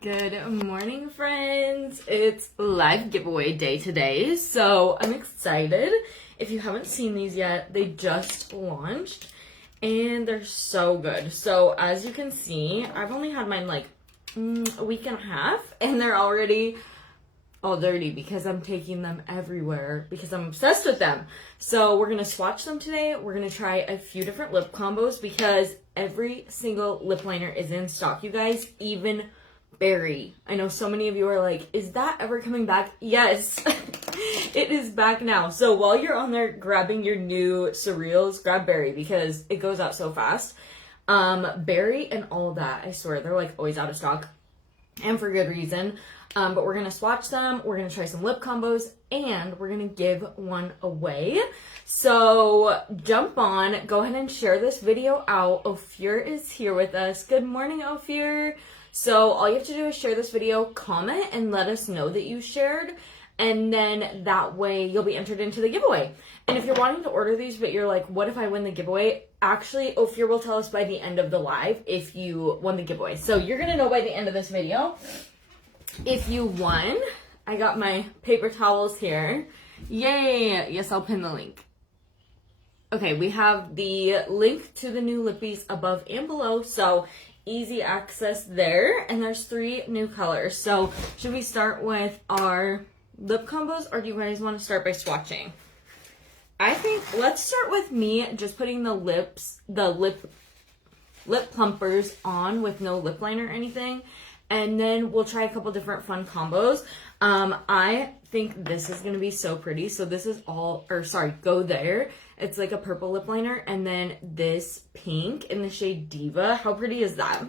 Good morning, friends. It's live giveaway day today, so I'm excited. If you haven't seen these yet, they just launched and they're so good. So as you can see, I've only had mine like a week and a half and they're already all dirty because I'm taking them everywhere because I'm obsessed with them. So we're gonna swatch them today. We're gonna try a few different lip combos because every single lip liner is in stock, you guys, even Berry. I know so many of you are like, is that ever coming back? Yes, it is back now. So while you're on there grabbing your new Surreals, grab Berry because it goes out so fast. Berry and all that, I swear, they're like always out of stock and for good reason. But we're gonna swatch them, we're gonna try some lip combos, and we're gonna give one away. So jump on, go ahead and share this video out. Ophir is here with us. Good morning, Ophir. So all you have to do is share this video, comment, and let us know that you shared, and then that way you'll be entered into the giveaway. And if you're wanting to order these, but you're like, what if I win the giveaway? Actually, Ophir will tell us by the end of the live if you won the giveaway. So you're gonna know by the end of this video if you won. I got my paper towels here. Yay! Yes, I'll pin the link. Okay, we have the link to the new Lippies above and below, so easy access there. And there's 3 new colors. So should we start with our lip combos, or do you guys want to start by swatching? I think let's start with me just putting the lip plumpers on with no lip liner or anything. And then we'll try a couple different fun combos. I think this is going to be so pretty. So this is all, or sorry, Go There. It's like a purple lip liner. And then this pink in the shade Diva. How pretty is that?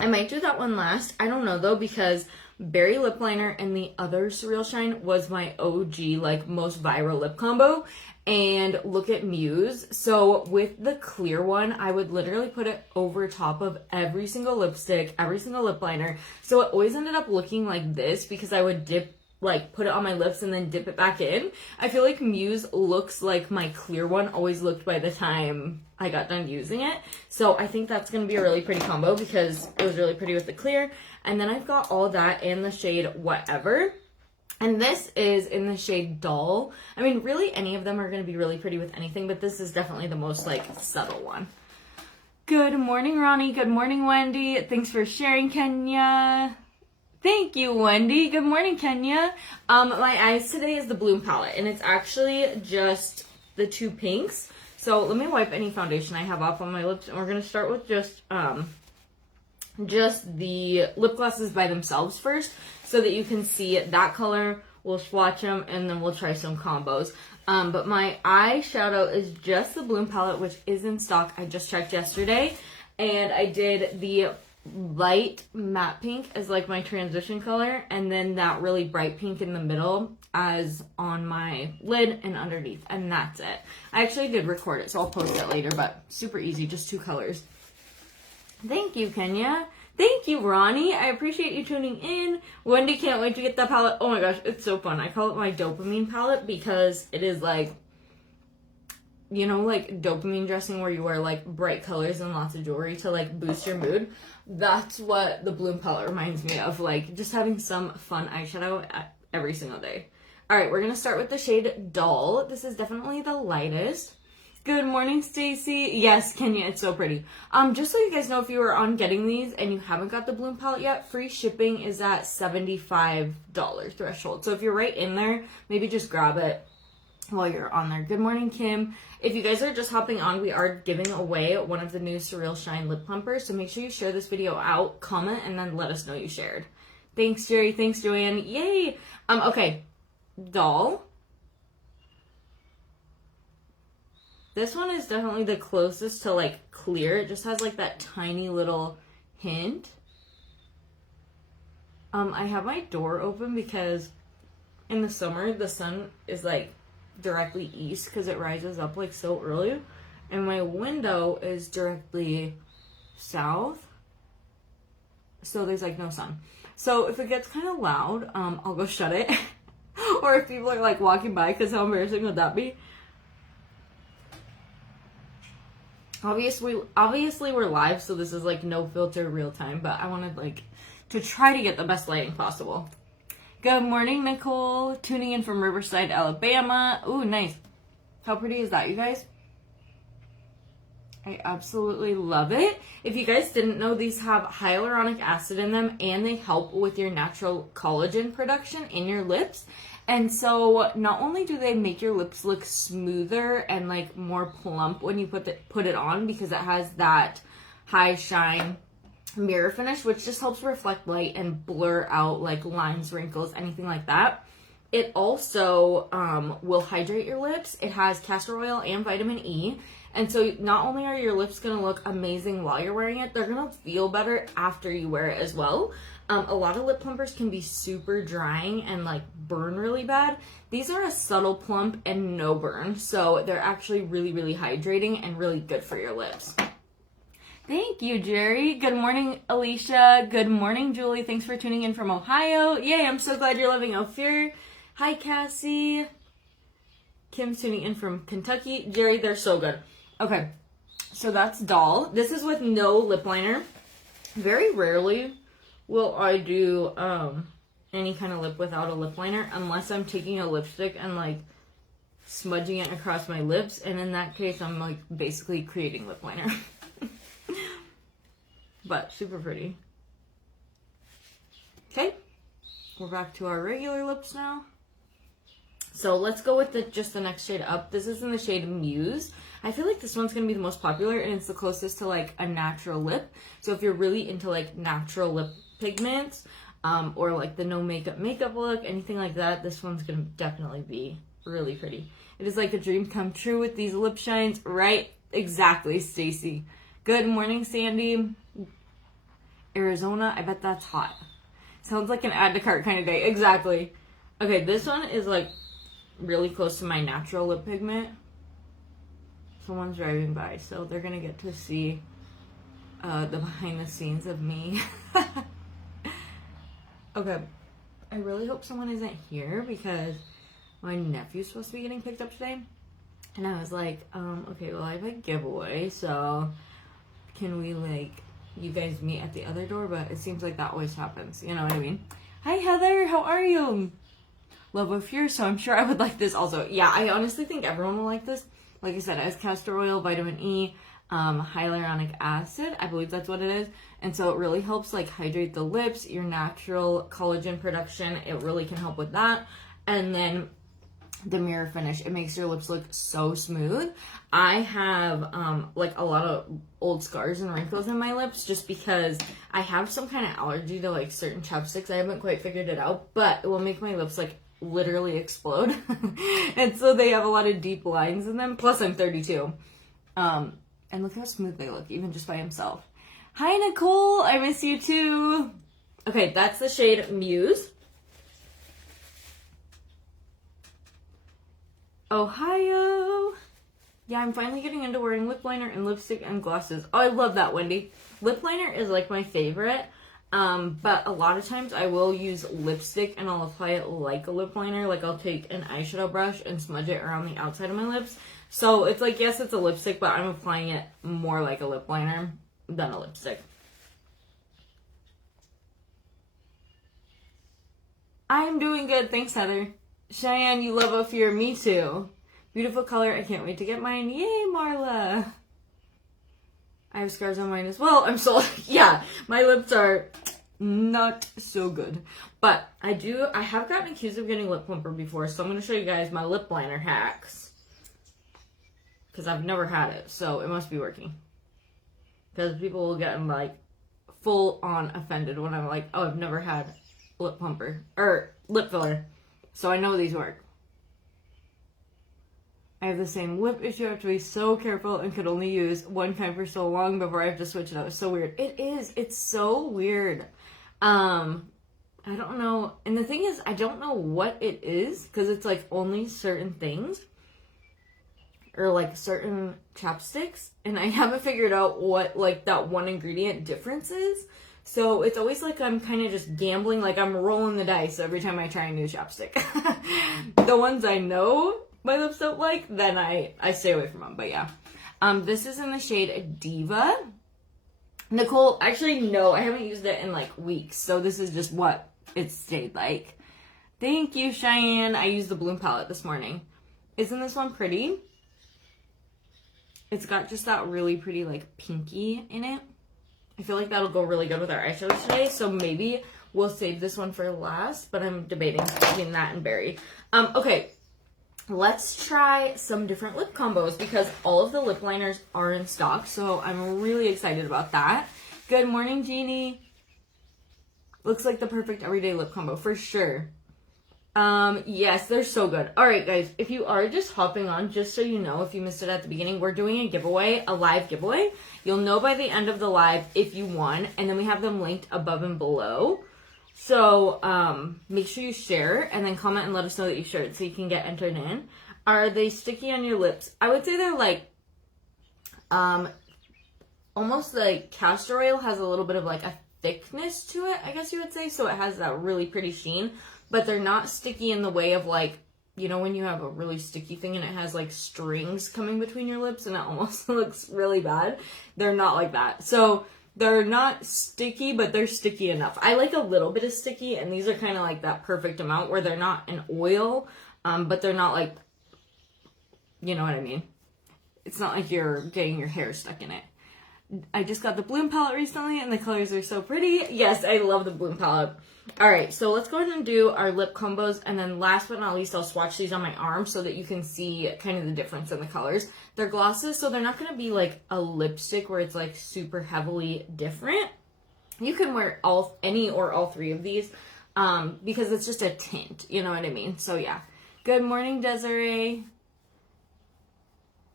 I might do that one last. I don't know though, because Berry lip liner and the other Surreal Shine was my OG, like most viral lip combo. And look at Muse. So with the clear one, I would literally put it over top of every single lipstick, every single lip liner. So it always ended up looking like this because I would put it on my lips and then dip it back in. I feel like Muse looks like my clear one always looked by the time I got done using it. So I think that's going to be a really pretty combo because it was really pretty with the clear. And then I've got all that in the shade Whatever. And this is in the shade Doll. I mean, really any of them are going to be really pretty with anything, but this is definitely the most like subtle one. Good morning, Ronnie. Good morning, Wendy. Thanks for sharing, Kenya. Thank you, Wendy. Good morning, Kenya. My eyes today is the Bloom palette, and it's actually just the 2 pinks. So let me wipe any foundation I have off on my lips, and we're going to start with just the lip glosses by themselves first so that you can see that color. We'll swatch them and then we'll try some combos. But my eyeshadow is just the Bloom palette, which is in stock. I just checked yesterday, and I did the light matte pink as like my transition color, and then that really bright pink in the middle as on my lid and underneath, and that's it. I actually did record it, so I'll post it later, but super easy, just 2 colors. Thank you, Kenya. Thank you, Ronnie. I appreciate you tuning in. Wendy can't wait to get that palette. Oh my gosh, it's so fun. I call it my dopamine palette because it is like, you know, like dopamine dressing where you wear like bright colors and lots of jewelry to like boost your mood. That's what the Bloom palette reminds me of, like just having some fun eyeshadow every single day. All right, we're going to start with the shade Doll. This is definitely the lightest. Good morning, Stacy. Yes, Kenya, it's so pretty. Just so you guys know, if you are on getting these and you haven't got the Bloom palette yet, free shipping is at $75 threshold. So if you're right in there, maybe just grab it while you're on there. Good morning, Kim. If you guys are just hopping on, we are giving away one of the new Surreal Shine lip plumpers. So make sure you share this video out, comment, and then let us know you shared. Thanks, Jerry. Thanks, Joanne. Yay. Okay. Doll. This one is definitely the closest to like clear. It just has like that tiny little hint. I have my door open because in the summer the sun is like directly east because it rises up like so early, and my window is directly south, so there's like no sun. So if it gets kind of loud, I'll go shut it. Or if people are like walking by, because how embarrassing would that be? Obviously we're live, so this is like no filter real time, but I wanted like to try to get the best lighting possible. Good morning, Nicole, tuning in from Riverside, Alabama. Ooh, nice. How pretty is that, you guys? I absolutely love it. If you guys didn't know, these have hyaluronic acid in them, and they help with your natural collagen production in your lips. And so not only do they make your lips look smoother and like more plump when you put it on, because it has that high shine mirror finish, which just helps reflect light and blur out like lines, wrinkles, anything like that. It also will hydrate your lips. It has castor oil and vitamin E. And so not only are your lips going to look amazing while you're wearing it, they're going to feel better after you wear it as well. A lot of lip plumpers can be super drying and like burn really bad. These are a subtle plump and no burn. So they're actually really, really hydrating and really good for your lips. Thank you, Jerry. Good morning, Alicia. Good morning, Julie. Thanks for tuning in from Ohio. Yay, I'm so glad you're loving Ophir. Hi, Cassie. Kim's tuning in from Kentucky. Jerry, they're so good. Okay, so that's Doll. This is with no lip liner. Very rarely will I do any kind of lip without a lip liner, unless I'm taking a lipstick and like smudging it across my lips, and in that case I'm like basically creating lip liner. But super pretty. Okay, we're back to our regular lips now. So let's go with just the next shade up. This is in the shade Muse. I feel like this one's going to be the most popular, and it's the closest to like a natural lip. So if you're really into like natural lip pigments, or like the no makeup look, anything like that, this one's going to definitely be really pretty. It is like a dream come true with these lip shines, right? Exactly, Stacy. Good morning, Sandy. Arizona, I bet that's hot. Sounds like an add to cart kind of day. Exactly. Okay, this one is like really close to my natural lip pigment. Someone's driving by, so they're gonna get to see the behind the scenes of me. Okay, I really hope someone isn't here because my nephew's supposed to be getting picked up today. And I was like, okay, well I have a giveaway, so can we like, you guys meet at the other door? But it seems like that always happens, you know what I mean? Hi Heather, how are you? Love of Fear, so I'm sure I would like this also. Yeah, I honestly think everyone will like this. Like I said, it has castor oil, vitamin E, hyaluronic acid, I believe that's what it is. And so it really helps like hydrate the lips, your natural collagen production. It really can help with that. And then the mirror finish, it makes your lips look so smooth. I have like a lot of old scars and wrinkles in my lips just because I have some kind of allergy to like certain chapsticks. I haven't quite figured it out, but it will make my lips like literally explode. And so they have a lot of deep lines in them, plus I'm 32. And look how smooth they look even just by himself. Hi Nicole, I miss you too. Okay, that's the shade Muse. Ohio. Yeah, I'm finally getting into wearing lip liner and lipstick and glasses. Oh, I love that, Wendy. Lip liner is like my favorite. But a lot of times I will use lipstick and I'll apply it like a lip liner. Like I'll take an eyeshadow brush and smudge it around the outside of my lips. So it's like, yes, it's a lipstick, but I'm applying it more like a lip liner than a lipstick. I'm doing good. Thanks, Heather. Cheyenne, you love Ophir. Me too. Beautiful color. I can't wait to get mine. Yay, Marla. I have scars on mine as well. I'm so, yeah, my lips are not so good. But I have gotten accused of getting lip plumper before, so I'm going to show you guys my lip liner hacks. Because I've never had it, so it must be working. Because people will get like full on offended when I'm like, oh, I've never had lip plumper, or lip filler. So I know these work. I have the same lip issue. I have to be so careful and could only use one kind for so long before I have to switch it out. It's so weird. It is. It's so weird. I don't know. And the thing is, I don't know what it is because it's like only certain things or like certain chapsticks. And I haven't figured out what like that one ingredient difference is. So it's always like I'm kind of just gambling, like I'm rolling the dice every time I try a new chapstick. The ones I know my lips don't like, then I stay away from them. But yeah, This is in the shade Diva. Nicole, actually, no, I haven't used it in like weeks, so this is just what it stayed like. Thank you, Cheyenne. I used the Bloom palette this morning. Isn't this one pretty? It's got just that really pretty like pinky in it. I feel like that'll go really good with our eyeshadows today, so maybe we'll save this one for last, but I'm debating between that and Berry. Okay, let's try some different lip combos because all of the lip liners are in stock, so I'm really excited about that. Good morning, Jeannie. Looks like the perfect everyday lip combo for sure. Yes, they're so good. All right, guys, if you are just hopping on, just so you know, if you missed it at the beginning, we're doing a giveaway, a live giveaway. You'll know by the end of the live if you won, and then we have them linked above and below. So, make sure you share and then comment and let us know that you shared so you can get entered in. Are they sticky on your lips? I would say they're like, almost like castor oil has a little bit of like a thickness to it, I guess you would say. So it has that really pretty sheen. But they're not sticky in the way of like, you know, when you have a really sticky thing and it has like strings coming between your lips and it almost looks really bad. They're not like that. So they're not sticky, but they're sticky enough. I like a little bit of sticky, and these are kind of like that perfect amount where they're not an oil, but they're not like, you know what I mean? It's not like you're getting your hair stuck in it. I just got the Bloom palette recently, and the colors are so pretty. Yes, I love the Bloom palette. All right, so let's go ahead and do our lip combos, and then last but not least, I'll swatch these on my arm so that you can see kind of the difference in the colors. They're glosses, so they're not going to be like a lipstick where it's like super heavily different. You can wear any or all three of these because it's just a tint, you know what I mean? So yeah. Good morning, Desiree.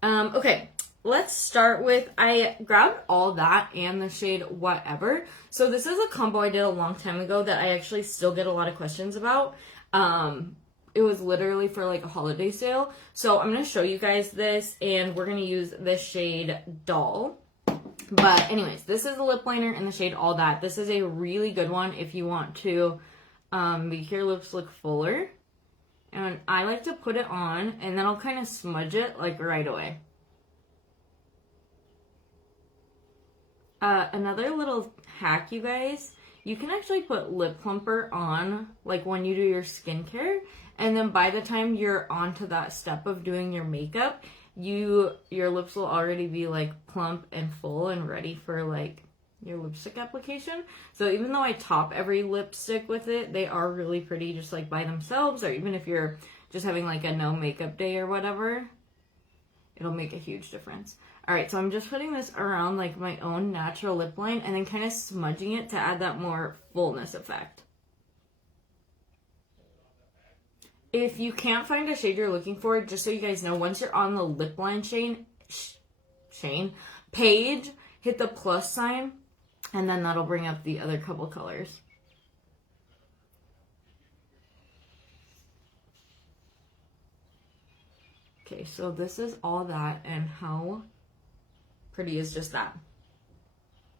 Okay. Let's start with, I grabbed all that and the shade Whatever. So this is a combo I did a long time ago that I actually still get a lot of questions about. It was literally for like a holiday sale. So I'm going to show you guys this, and we're going to use this shade Doll. But anyways, this is a lip liner in the shade All That. This is a really good one if you want to make your lips look fuller. And I like to put it on, and then I'll kind of smudge it like right away. Another little hack, you guys, you can actually put lip plumper on like when you do your skincare, and then by the time you're on to that step of doing your makeup, your lips will already be like plump and full and ready for like your lipstick application. So even though I top every lipstick with it, they are really pretty just like by themselves, or even if you're just having like a no makeup day or whatever, it'll make a huge difference. All right, so I'm just putting this around like my own natural lip line and then kind of smudging it to add that more fullness effect. If you can't find a shade you're looking for, just so you guys know, once you're on the lip line page, hit the plus sign, and then that'll bring up the other couple colors. Okay, so this is All That, and how pretty is just that?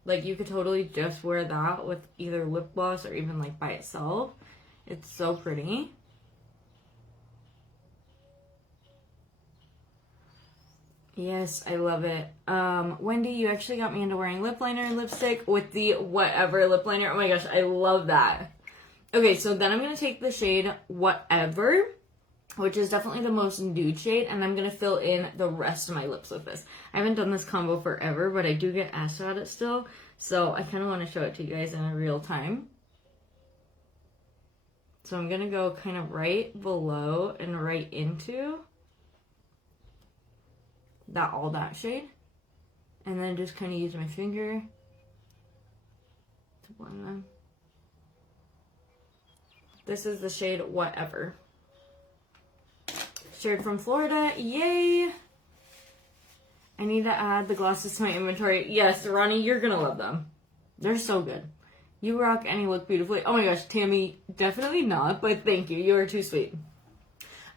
Like, you could totally just wear that with either lip gloss or even like by itself. It's so pretty. Yes, I love it. Wendy, you actually got me into wearing lip liner and lipstick with the Whatever lip liner. Oh my gosh, I love that. Okay, so then I'm going to take the shade Whatever, which is definitely the most nude shade, and I'm going to fill in the rest of my lips with this. I haven't done this combo forever, but I do get asked about it still, so I kind of want to show it to you guys in real time. So I'm going to go kind of right below and right into that All That shade, and then just kind of use my finger to blend them. This is the shade Whatever. Shared from Florida. Yay! I need to add the glosses to my inventory. Yes, Ronnie, you're gonna love them. They're so good. You rock and you look beautifully. Oh my gosh, Tammy, definitely not, but thank you. You are too sweet.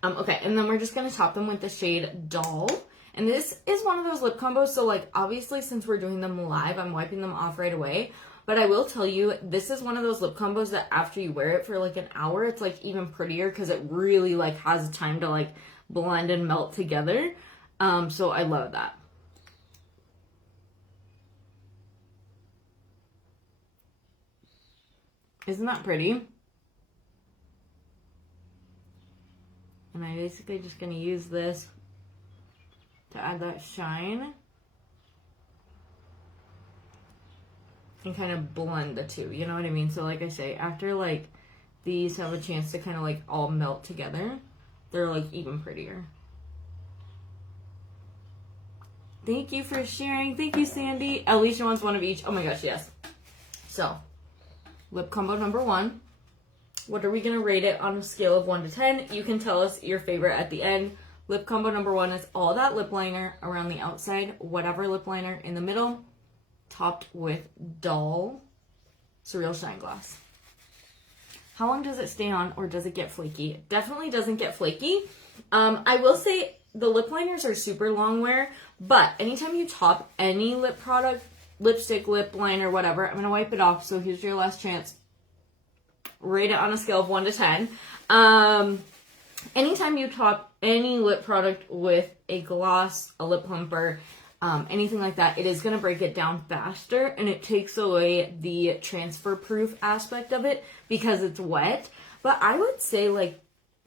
Okay, and then we're just gonna top them with the shade Doll. And this is one of those lip combos, so like obviously since we're doing them live, I'm wiping them off right away. But I will tell you, this is one of those lip combos that after you wear it for like an hour, it's like even prettier because it really like has time to like blend and melt together. So I love that. Isn't that pretty? And I'm basically just going to use this to add that shine. And kind of blend the two, you know what I mean? So like I say, after like these have a chance to kind of like all melt together, they're like even prettier. Thank you for sharing. Thank you, Sandy. Alicia wants one of each. Oh my gosh, yes. So, lip combo number 1. What are we going to rate it on a scale of 1 to 10? You can tell us your favorite at the end. Lip combo number 1 is all that lip liner around the outside, whatever lip liner in the middle, topped with Doll Surreal Shine Gloss. How long does it stay on, or does it get flaky? It definitely doesn't get flaky. I will say the lip liners are super long wear, but anytime you top any lip product, lipstick, lip liner, whatever, I'm going to wipe it off. So here's your last chance. Rate it on a scale of 1 to 10. Anytime you top any lip product with a gloss, a lip plumper, anything like that, it is going to break it down faster, and it takes away the transfer proof aspect of it because it's wet. But I would say like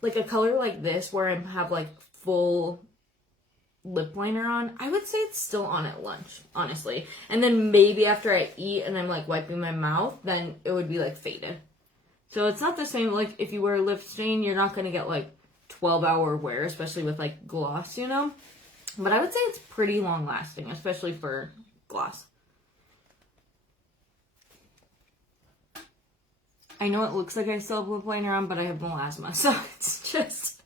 a color like this where I have like full lip liner on, I would say it's still on at lunch, honestly. And then maybe after I eat and I'm like wiping my mouth, then it would be like faded. So it's not the same, like if you wear a lip stain, you're not going to get like 12-hour wear, especially with like gloss, you know? But I would say it's pretty long lasting, especially for gloss. I know it looks like I still have lip liner on, but I have melasma, so it's just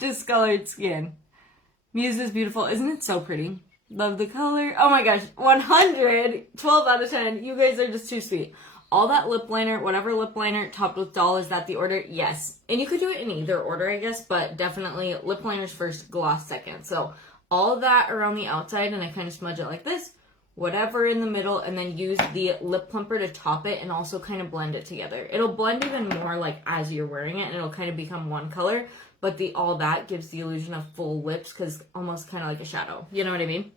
discolored skin. Muse is beautiful. Isn't it so pretty? Love the color. Oh my gosh, 100, 12 out of 10. You guys are just too sweet. All that lip liner, whatever lip liner, topped with Doll, is that the order? Yes. And you could do it in either order, I guess, but definitely lip liners first, gloss second. So all that around the outside, and I kind of smudge it like this, whatever in the middle, and then use the lip plumper to top it and also kind of blend it together. It'll blend even more like as you're wearing it, and it'll kind of become one color, but the all that gives the illusion of full lips because almost kind of like a shadow. You know what I mean?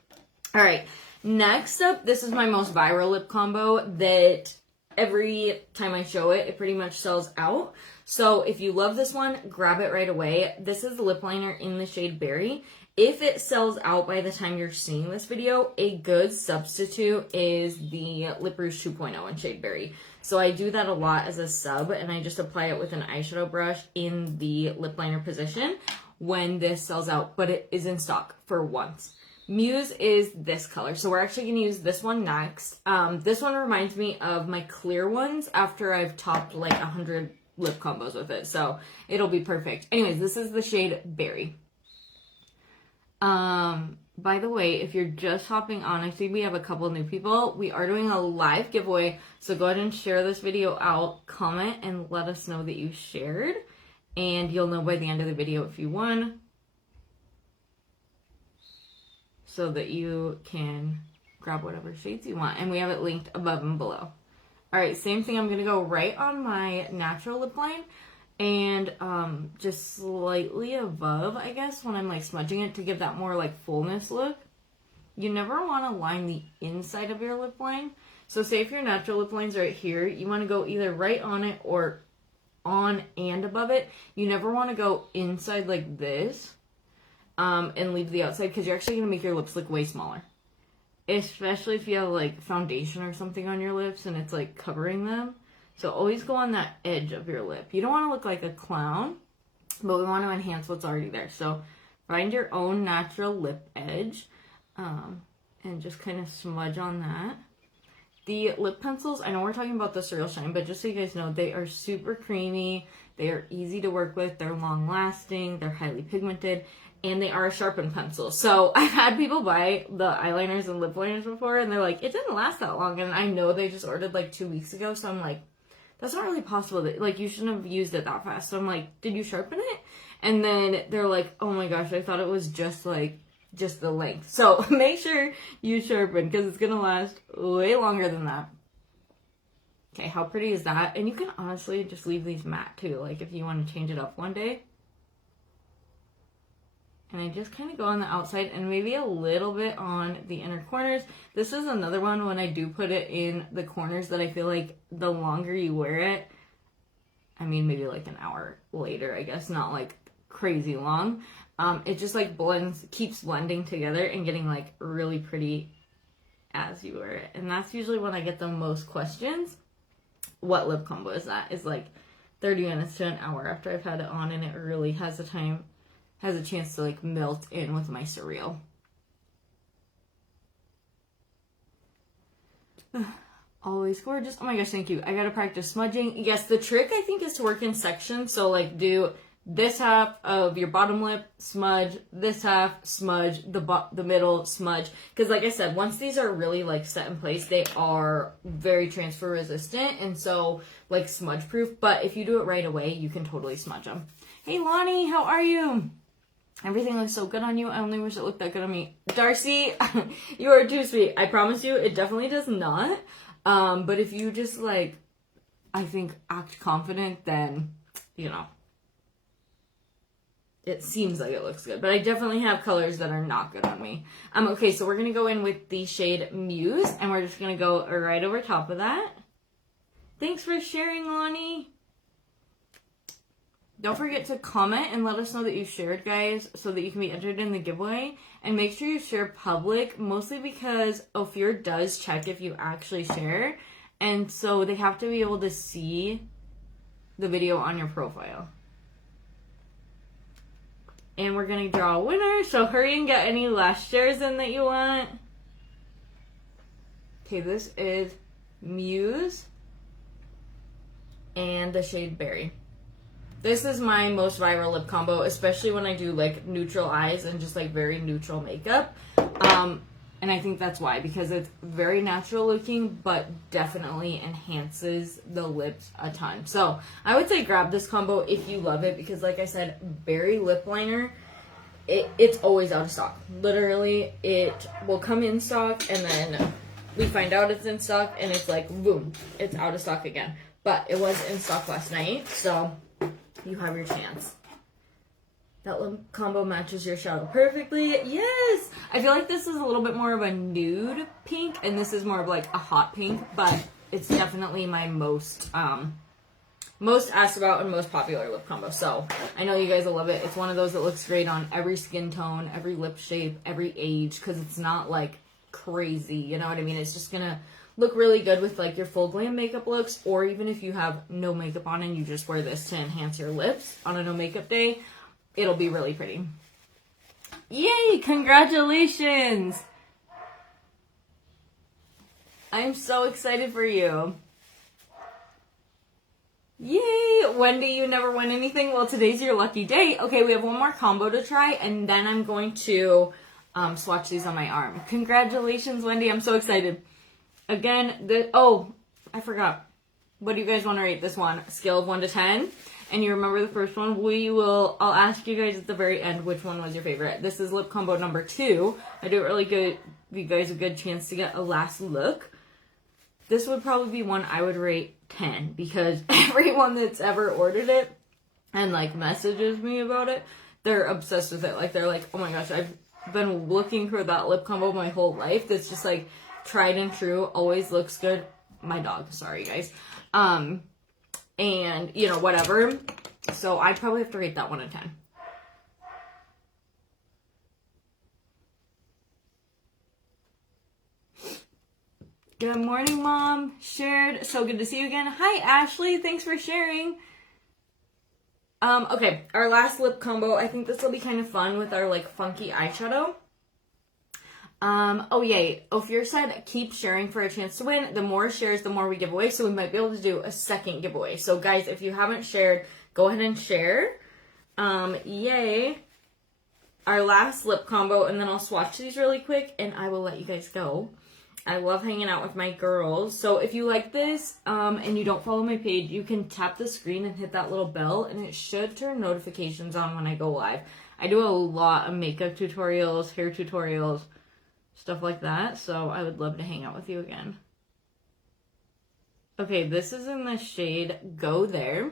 All right. Next up, this is my most viral lip combo that every time I show it, it pretty much sells out. So if you love this one, grab it right away. This is the lip liner in the shade Berry. If it sells out by the time you're seeing this video, a good substitute is the Lip Rouge 2.0 in shade Berry. So I do that a lot as a sub, and I just apply it with an eyeshadow brush in the lip liner position when this sells out, but it is in stock for once. Muse is this color, so we're actually going to use this one next. This one reminds me of my clear ones after I've topped like 100 lip combos with it, so it'll be perfect. Anyways, this is the shade Berry. By the way, if you're just hopping on, I see we have a couple new people. We are doing a live giveaway, so go ahead and share this video out, comment, and let us know that you shared, and you'll know by the end of the video if you won, so that you can grab whatever shades you want, and we have it linked above and below. All right, same thing. I'm going to go right on my natural lip line, and just slightly above, I guess, when I'm like smudging it to give that more like fullness look. You never want to line the inside of your lip line. So say if your natural lip line's right here, you want to go either right on it or on and above it. You never want to go inside like this and leave the outside, because you're actually going to make your lips look way smaller. Especially if you have like foundation or something on your lips and it's like covering them. So always go on that edge of your lip. You don't want to look like a clown, but we want to enhance what's already there. So find your own natural lip edge and just kind of smudge on that. The lip pencils, I know we're talking about the Surreal Shine, but just so you guys know, they are super creamy. They are easy to work with. They're long lasting. They're highly pigmented. And they are a sharpened pencil. So I've had people buy the eyeliners and lip liners before, and they're like, it didn't last that long. And I know they just ordered like 2 weeks ago. So I'm like, that's not really possible. Like, you shouldn't have used it that fast. So I'm like, did you sharpen it? And then they're like, oh my gosh, I thought it was just the length. So make sure you sharpen, because it's going to last way longer than that. Okay, how pretty is that? And you can honestly just leave these matte too, like if you want to change it up one day. And I just kind of go on the outside and maybe a little bit on the inner corners. This is another one when I do put it in the corners that I feel like the longer you wear it, I mean, maybe like an hour later, I guess, not like crazy long. It just like keeps blending together and getting like really pretty as you wear it. And that's usually when I get the most questions. What lip combo is that? Is like 30 minutes to an hour after I've had it on, and it really has a chance to like melt in with my Surreal. Always gorgeous. Oh my gosh, thank you. I gotta practice smudging. Yes, the trick I think is to work in sections. So like do this half of your bottom lip, smudge, this half, smudge, the middle, smudge. Because like I said, once these are really like set in place, they are very transfer resistant and so like smudge proof. But if you do it right away, you can totally smudge them. Hey Lonnie, how are you? Everything looks so good on you. I only wish it looked that good on me. Darcy, you are too sweet. I promise you, it definitely does not. But if you just like, I think, act confident, then, you know, it seems like it looks good. But I definitely have colors that are not good on me. Okay, so we're going to go in with the shade Muse, and we're just going to go right over top of that. Thanks for sharing, Lonnie. Don't forget to comment and let us know that you shared, guys, so that you can be entered in the giveaway. And make sure you share public, mostly because Ophir does check if you actually share. And so they have to be able to see the video on your profile. And we're going to draw a winner, so hurry and get any last shares in that you want. Okay, this is Muse and the shade Berry. This is my most viral lip combo, especially when I do like neutral eyes and just like very neutral makeup. And I think that's why, because it's very natural looking, but definitely enhances the lips a ton. So I would say grab this combo if you love it, because like I said, Berry lip liner, it's always out of stock. Literally, it will come in stock and then we find out it's in stock and it's like, boom, it's out of stock again. But it was in stock last night, so you have your chance. That lip combo matches your shadow perfectly. Yes! I feel like this is a little bit more of a nude pink, and this is more of like a hot pink, but it's definitely my most asked about and most popular lip combo. So I know you guys will love it. It's one of those that looks great on every skin tone, every lip shape, every age, because it's not like crazy, you know what I mean? It's just gonna look really good with like your full glam makeup looks, or even if you have no makeup on and you just wear this to enhance your lips on a no makeup day, it'll be really pretty. Yay! Congratulations! I'm so excited for you. Yay! Wendy, you never win anything? Well, today's your lucky day. Okay, we have one more combo to try, and then I'm going to swatch these on my arm. Congratulations, Wendy. I'm so excited. Again, I forgot. What do you guys want to rate this one? Scale of 1 to 10. And you remember the first one? I'll ask you guys at the very end which one was your favorite. This is lip combo number 2. I do it really good. Give you guys a good chance to get a last look. This would probably be one I would rate 10, because everyone that's ever ordered it and like messages me about it, they're obsessed with it. Like they're like, oh my gosh, I've been looking for that lip combo my whole life. That's just like tried and true, always looks good. My dog, sorry guys. And you know, whatever. So I'd probably have to rate that one a 10. Good morning, Mom. Shared. So good to see you again. Hi, Ashley. Thanks for sharing. Okay, our last lip combo. I think this will be kind of fun with our like funky eyeshadow. Oh yay, Ophir said keep sharing for a chance to win. The more shares, the more we give away, so we might be able to do a second giveaway. So guys, if you haven't shared, go ahead and share. Yay. Our last lip combo, and then I'll swatch these really quick and I will let you guys go. I love hanging out with my girls. So if you like this and you don't follow my page, you can tap the screen and hit that little bell, and it should turn notifications on when I go live. I do a lot of makeup tutorials, hair tutorials, stuff like that, so I would love to hang out with you again. Okay, this is in the shade Go There.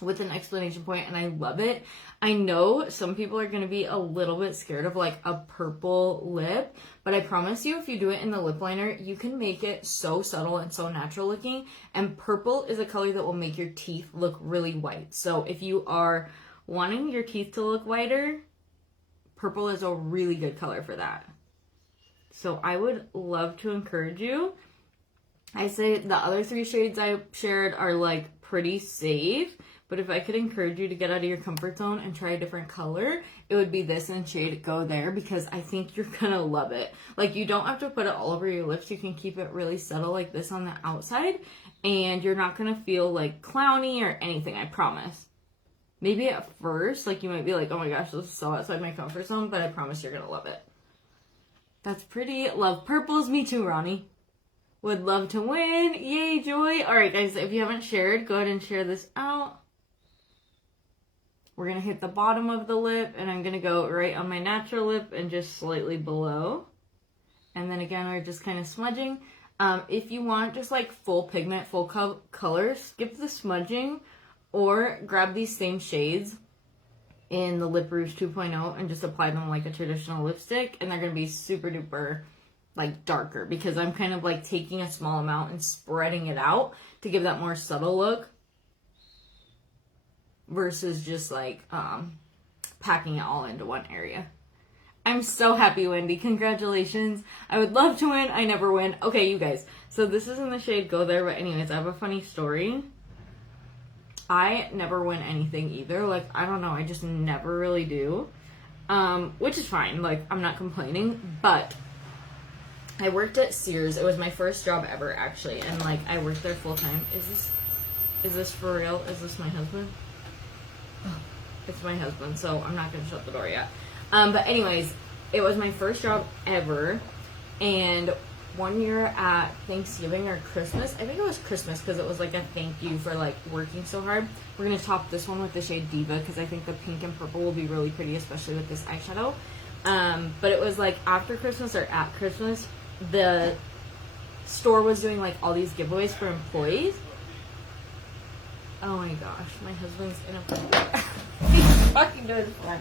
with an exclamation point, and I love it. I know some people are going to be a little bit scared of like a purple lip, but I promise you, if you do it in the lip liner, you can make it so subtle and so natural looking. And purple is a color that will make your teeth look really white. So if you are wanting your teeth to look whiter, purple is a really good color for that. So I would love to encourage you. I say the other 3 shades I shared are like pretty safe, but if I could encourage you to get out of your comfort zone and try a different color, it would be this and shade Go There, because I think you're gonna love it. Like, you don't have to put it all over your lips. You can keep it really subtle like this on the outside, and you're not gonna feel like clowny or anything, I promise. Maybe at first, like, you might be like, oh my gosh, this is so outside my comfort zone, but I promise you're gonna love it. That's pretty. Love purples. Me too, Ronnie. Would love to win. Yay, joy. All right, guys, if you haven't shared, go ahead and share this out. We're going to hit the bottom of the lip, and I'm going to go right on my natural lip and just slightly below. And then again, we're just kind of smudging. If you want just like full pigment, full color, skip the smudging, or grab these same shades in the Lip Rouge 2.0 and just apply them like a traditional lipstick, and they're going to be super duper like darker, because I'm kind of like taking a small amount and spreading it out to give that more subtle look versus just like packing it all into one area. I'm so happy, Wendy. Congratulations. I would love to win. I never win. Okay, you guys. So this is in the shade Go There, but anyways, I have a funny story. I never win anything either. Like, I don't know. I just never really do. Which is fine. Like, I'm not complaining. But I worked at Sears. It was my first job ever, actually. And, like, I worked there full time. Is this for real? Is this my husband? Oh, it's my husband, so I'm not going to shut the door yet. But anyways, it was my first job ever. And one year at Thanksgiving or Christmas, I think it was Christmas, because it was like a thank you for like working so hard. We're going to top this one with the shade Diva, because I think the pink and purple will be really pretty, especially with this eyeshadow. But it was like after Christmas or at Christmas, the store was doing like all these giveaways for employees. Oh my gosh, my husband's inappropriate. He's fucking doing fun.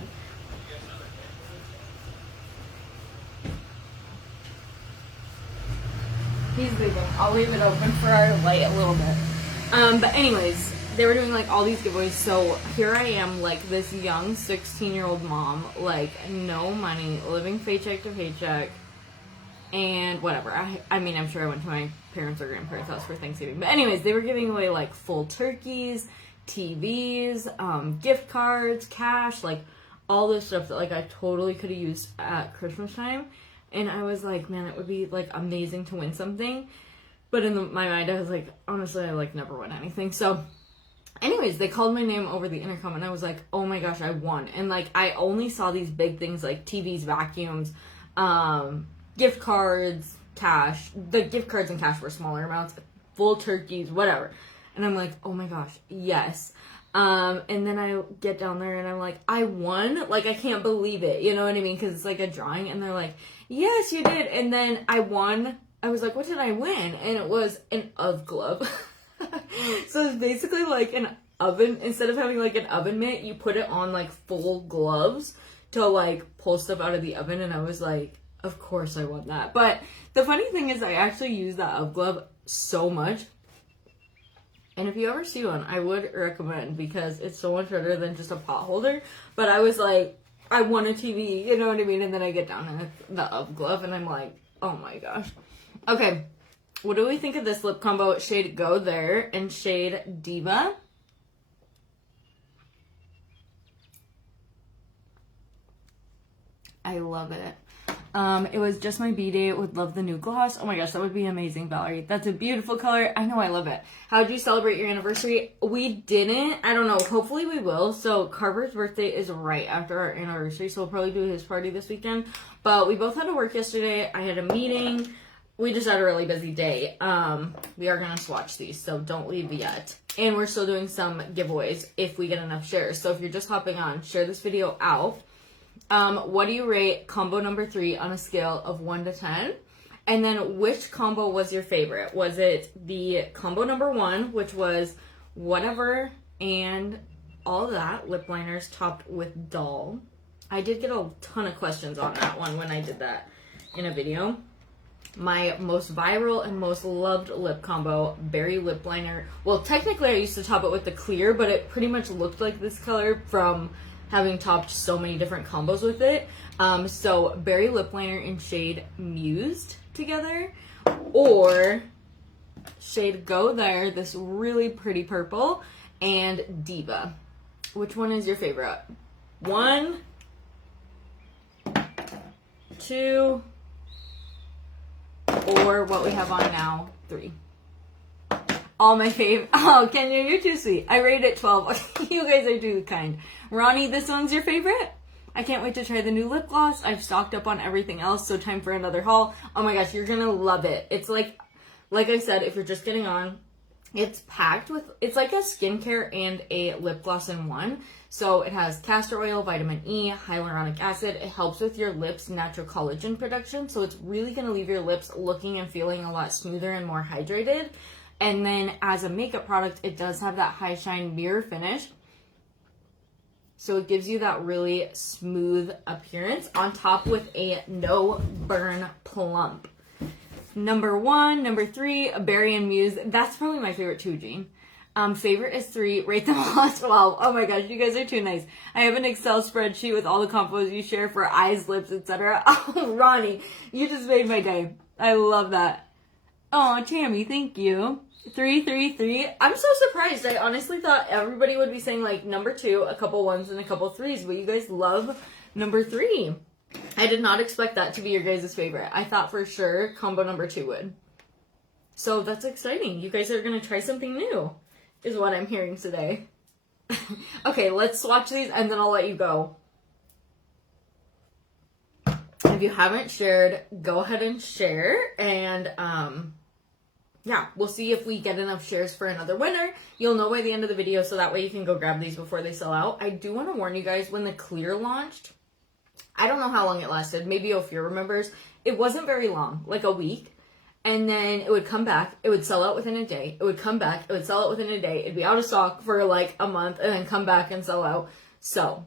He's leaving. I'll leave it open for our light a little bit. But anyways, they were doing like all these giveaways. So here I am, like this young 16-year-old mom, like no money, living paycheck to paycheck, and whatever. I mean, I'm sure I went to my parents' or grandparents' house for Thanksgiving. But anyways, they were giving away like full turkeys, TVs, gift cards, cash, like all this stuff that like I totally could have used at Christmas time. And I was like, man, it would be, like, amazing to win something. But in my mind, I was like, honestly, I, like, never won anything. So, anyways, they called my name over the intercom, and I was like, oh, my gosh, I won. And, like, I only saw these big things, like TVs, vacuums, gift cards, cash. The gift cards and cash were smaller amounts, full turkeys, whatever. And I'm like, oh, my gosh, yes. And then I get down there, and I'm like, I won? Like, I can't believe it. You know what I mean? Because it's, like, a drawing, and they're like, yes, you did. And then I won. I was like, what did I win? And it was an UV glove. So it's basically like an oven. Instead of having like an oven mitt, you put it on like full gloves to like pull stuff out of the oven. And I was like, of course I won that. But the funny thing is I actually use that UV glove so much. And if you ever see one, I would recommend, because it's so much better than just a pot holder. But I was like, I won a TV, you know what I mean? And then I get down in the UV glove, and I'm like, oh my gosh. Okay, what do we think of this lip combo? Shade Go There and shade Diva. I love it. It was just my B-day. Would love the new gloss. Oh my gosh, that would be amazing, Valerie. That's a beautiful color. I know, I love it. How did you celebrate your anniversary? We didn't. I don't know. Hopefully we will. So Carver's birthday is right after our anniversary, so we'll probably do his party this weekend. But we both had to work yesterday. I had a meeting. We just had a really busy day. We are going to swatch these, so don't leave yet. And we're still doing some giveaways if we get enough shares. So if you're just hopping on, share this video out. What do you rate combo number 3 on a scale of 1 to 10? And then which combo was your favorite? Was it the combo number 1, which was whatever and all that. Lip liners topped with Doll. I did get a ton of questions on that one when I did that in a video. My most viral and most loved lip combo, berry lip liner. Well, technically I used to top it with the clear, but it pretty much looked like this color from having topped so many different combos with it. So berry lip liner in shade Mused together, or shade Go There, this really pretty purple, and Diva. Which one is your favorite? 1, 2, or what we have on now, 3. All my fave. Oh, Kenya, you're too sweet. I rate it 12. You guys are too kind. Ronnie, this one's your favorite? I can't wait to try the new lip gloss. I've stocked up on everything else, so time for another haul. Oh my gosh, you're gonna love it. It's like I said, if you're just getting on, it's packed with, it's like a skincare and a lip gloss in one. So it has castor oil, vitamin E, hyaluronic acid. It helps with your lips' natural collagen production. So it's really going to leave your lips looking and feeling a lot smoother and more hydrated. And then as a makeup product, it does have that high shine mirror finish. So it gives you that really smooth appearance on top with a no burn plump. Number 1, number 3, Berry and Muse. That's probably my favorite too, Jean. Favorite is 3. Rate them all as 12. Oh my gosh, you guys are too nice. I have an Excel spreadsheet with all the combos you share for eyes, lips, etc. Oh, Ronnie, you just made my day. I love that. Oh, Tammy, thank you. 3, 3, 3. I'm so surprised. I honestly thought everybody would be saying like number 2, a couple 1s, and a couple 3s, but you guys love number 3. I did not expect that to be your guys' favorite. I thought for sure combo number 2 would. So that's exciting. You guys are going to try something new, is what I'm hearing today. Okay, let's swatch these and then I'll let you go. If you haven't shared, go ahead and share. And yeah, we'll see if we get enough shares for another winner. You'll know by the end of the video, so that way you can go grab these before they sell out. I do want to warn you guys, when the clear launched, I don't know how long it lasted. Maybe Ophir remembers. It wasn't very long, like a week. And then it would come back. It would sell out within a day. It would come back. It would sell out within a day. It'd be out of stock for like a month and then come back and sell out. So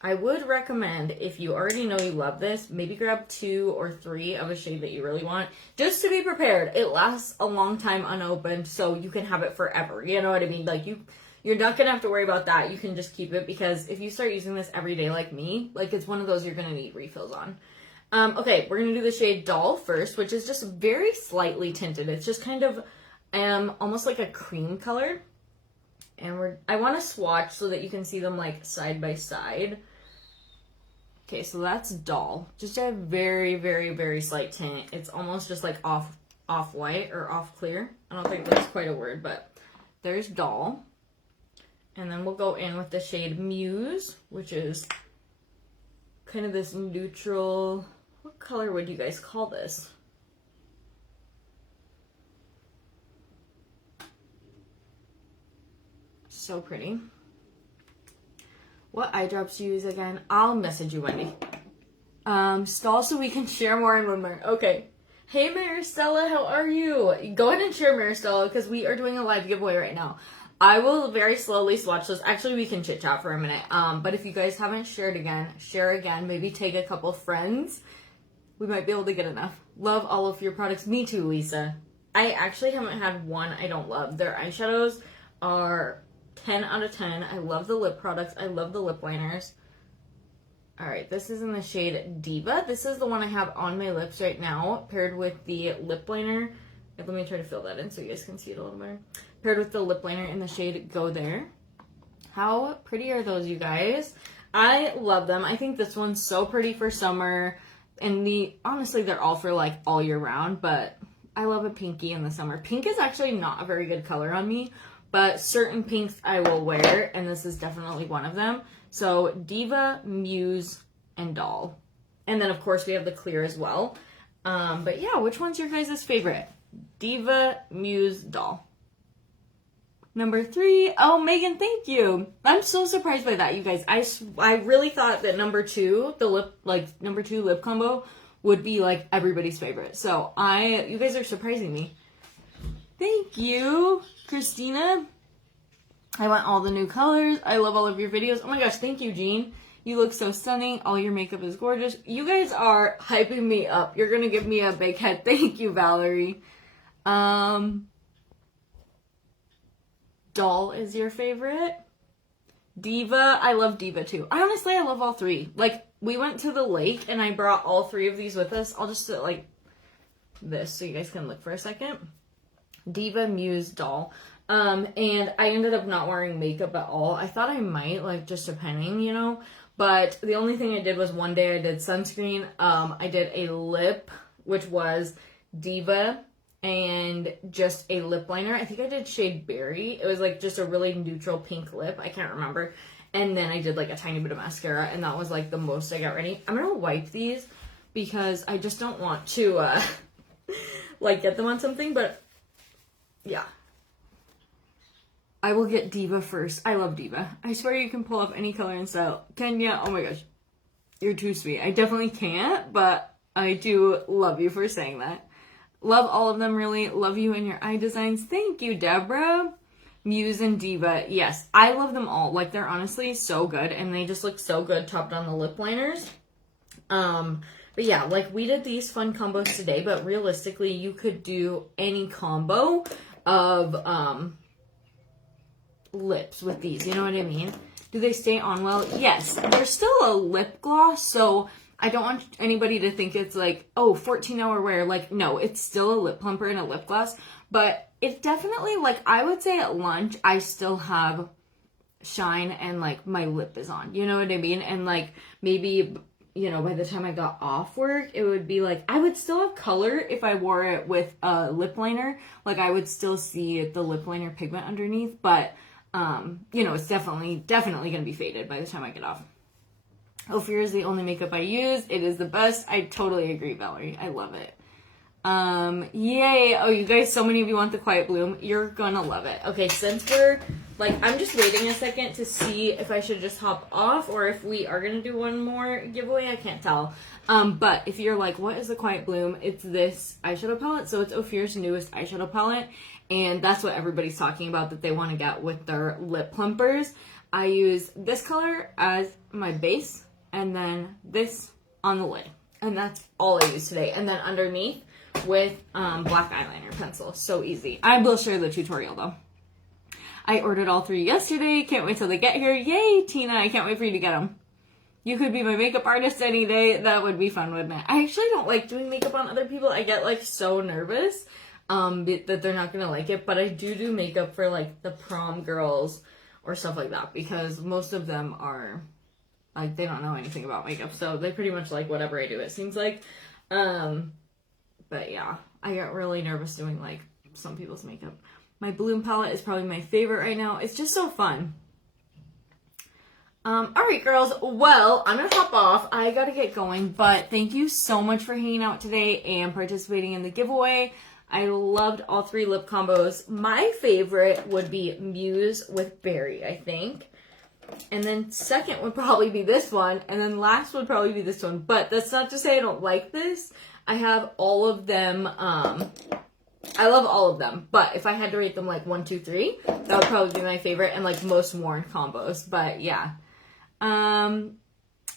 I would recommend, if you already know you love this, maybe grab 2 or 3 of a shade that you really want, just to be prepared. It lasts a long time unopened, so you can have it forever. You know what I mean? Like you're not going to have to worry about that. You can just keep it, because if you start using this every day like me, like it's one of those you're going to need refills on. Okay, we're going to do the shade Doll first, which is just very slightly tinted. It's just kind of almost like a cream color. And I want to swatch so that you can see them like side by side. Okay, so that's Doll. Just a very, very, very slight tint. It's almost just like off-white or off-clear. I don't think that's quite a word, but there's Doll. And then we'll go in with the shade Muse, which is kind of this neutral, what color would you guys call this? So pretty. What eye drops do you use again? I'll message you, Wendy. Stall so we can share more and more. Okay. Hey, Maristella, how are you? Go ahead and share, Maristella, because we are doing a live giveaway right now. I will very slowly swatch those. Actually, we can chit chat for a minute. But if you guys haven't shared again, share again. Maybe take a couple friends. We might be able to get enough. Love all of your products. Me too, Lisa. I actually haven't had one I don't love. Their eyeshadows are 10 out of 10. I love the lip products. I love the lip liners. All right, this is in the shade Diva. This is the one I have on my lips right now, paired with the lip liner. Let me try to fill that in so you guys can see it a little better. Paired with the lip liner in the shade Go There. How pretty are those, you guys? I love them. I think this one's so pretty for summer. And honestly, they're all for like all year round, but I love a pinky in the summer. Pink is actually not a very good color on me, but certain pinks I will wear, and this is definitely one of them. So Diva, Muse, and Doll. And then of course we have the clear as well. But yeah, which one's your guys' favorite? Diva, Muse, Doll. Number 3. Oh, Megan, thank you. I'm so surprised by that, you guys. I really thought that number 2, number 2 lip combo would be like everybody's favorite. So you guys are surprising me. Thank you, Christina. I want all the new colors. I love all of your videos. Oh my gosh, thank you, Jean. You look so stunning. All your makeup is gorgeous. You guys are hyping me up. You're gonna give me a big head. Thank you, Valerie. Doll is your favorite. Diva, I love Diva too. I love all three. Like, we went to the lake and I brought all three of these with us. I'll just sit like this so you guys can look for a second. Diva, Muse, Doll. And I ended up not wearing makeup at all. I thought I might, like, just depending, you know. But the only thing I did was one day I did sunscreen. I did a lip, which was Diva, and just a lip liner. I think I did shade Berry. It was like just a really neutral pink lip. I can't remember. And then I did like a tiny bit of mascara, and that was like the most I got ready. I'm gonna wipe these because I just don't want to like get them on something, but yeah. I will get Diva first. I love Diva. I swear you can pull off any color and style. Kenya, oh my gosh. You're too sweet. I definitely can't, but I do love you for saying that. Love all of them, really. Love you and your eye designs. Thank you, Deborah. Muse and Diva. Yes, I love them all. Like, they're honestly so good, and they just look so good topped on the lip liners. But yeah, like, we did these fun combos today, but realistically, you could do any combo of, lips with these, you know what I mean? Do they stay on well? Yes. They're still a lip gloss, so I don't want anybody to think it's like, oh, 14-hour wear. Like, no, it's still a lip plumper and a lip gloss, but it's definitely, like, I would say at lunch, I still have shine and, like, my lip is on, you know what I mean? And, like, maybe, you know, by the time I got off work, it would be like, I would still have color if I wore it with a lip liner. Like, I would still see the lip liner pigment underneath, but you know, it's definitely going to be faded by the time I get off. Ophir is the only makeup I use. It is the best. I totally agree, Valerie. I love it. Yay. Oh, you guys, so many of you want the Quiet Bloom. You're gonna love it. Okay, since we're, like, I'm just waiting a second to see if I should just hop off or if we are gonna do one more giveaway. I can't tell. But if you're like, what is the Quiet Bloom? It's this eyeshadow palette. So it's Ophir's newest eyeshadow palette. And that's what everybody's talking about that they want to get with their lip plumpers. I use this color as my base and then this on the lid. And that's all I use today. And then underneath with black eyeliner pencil. So easy. I will share the tutorial though. I ordered all three yesterday. Can't wait till they get here. Yay, Tina. I can't wait for you to get them. You could be my makeup artist any day. That would be fun, wouldn't it? I actually don't like doing makeup on other people. I get like so nervous that they're not gonna like it, but I do makeup for like the prom girls or stuff like that because most of them are like, they don't know anything about makeup, so they pretty much like whatever I do, it seems like. But yeah, I get really nervous doing like some people's makeup. My Bloom palette is probably my favorite right now. It's just so fun. Alright girls, well, I'm gonna hop off. I gotta get going, but thank you so much for hanging out today and participating in the giveaway. I loved all three lip combos. My favorite would be Muse with Berry, I think. And then second would probably be this one. And then last would probably be this one. But that's not to say I don't like this. I have all of them. I love all of them. But if I had to rate them like 1, 2, 3, that would probably be my favorite and like most worn combos. But yeah.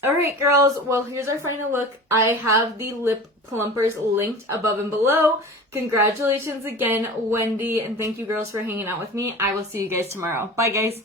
Alright girls, well here's our final look. I have the lip plumpers linked above and below. Congratulations again, Wendy, and thank you girls for hanging out with me. I will see you guys tomorrow. Bye guys.